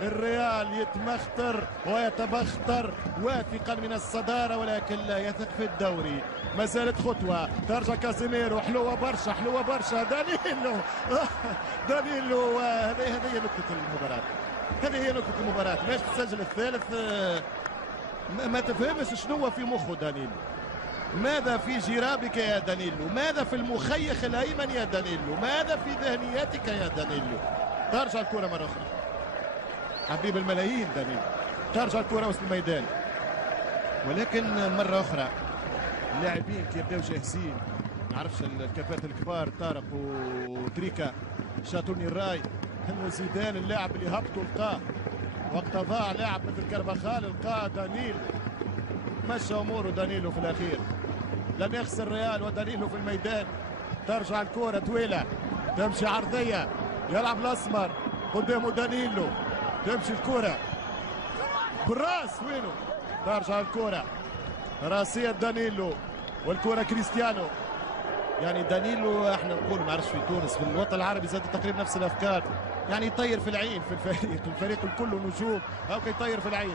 الريال يتمخطر ويتبختر واثقا من الصدارة ولكن لا يثق في الدوري. ما زالت خطوة، ترجع كازيميرو، حلوة برشا حلوة برشا، دانيلو هذه هي نقطة المباراة، هذه هي نقطة المباراة. باش تسجل الثالث ما تفهمش شنو في مخه دانيلو، ماذا في جرابك يا دانيلو، ماذا في المخيخ الأيمن يا دانيلو، ماذا في ذهنيتك يا دانيلو. ترجع الكرة مرة أخرى، حبيب الملايين دانيلو، ترجع الكرة وسط الميدان، ولكن مرة أخرى اللاعبين كي يبداو جاهزين، ما نعرفش الكفات الكبار طارق وتريكا شاتوني الراي انه زيدان اللاعب اللي هبطوا لقاه وقت ضاع لاعب مثل كربخال لقاه دانيل، مشى اموره دانيلو في الاخير، لم يخسر الريال ودانيلو في الميدان. ترجع الكرة طويلة، تمشي عرضية، يلعب الاسمر قدامه دانيلو، تمشي الكرة بالراس وينه، ترجع الكرة راسية دانيلو والكرة كريستيانو. يعني دانيلو احنا نقول ما نعرفش في تونس في الوطن العربي زاد تقريبا نفس الافكار، يعني يطير في العين في الفريق الكل نجوم هاكا يطير في العين.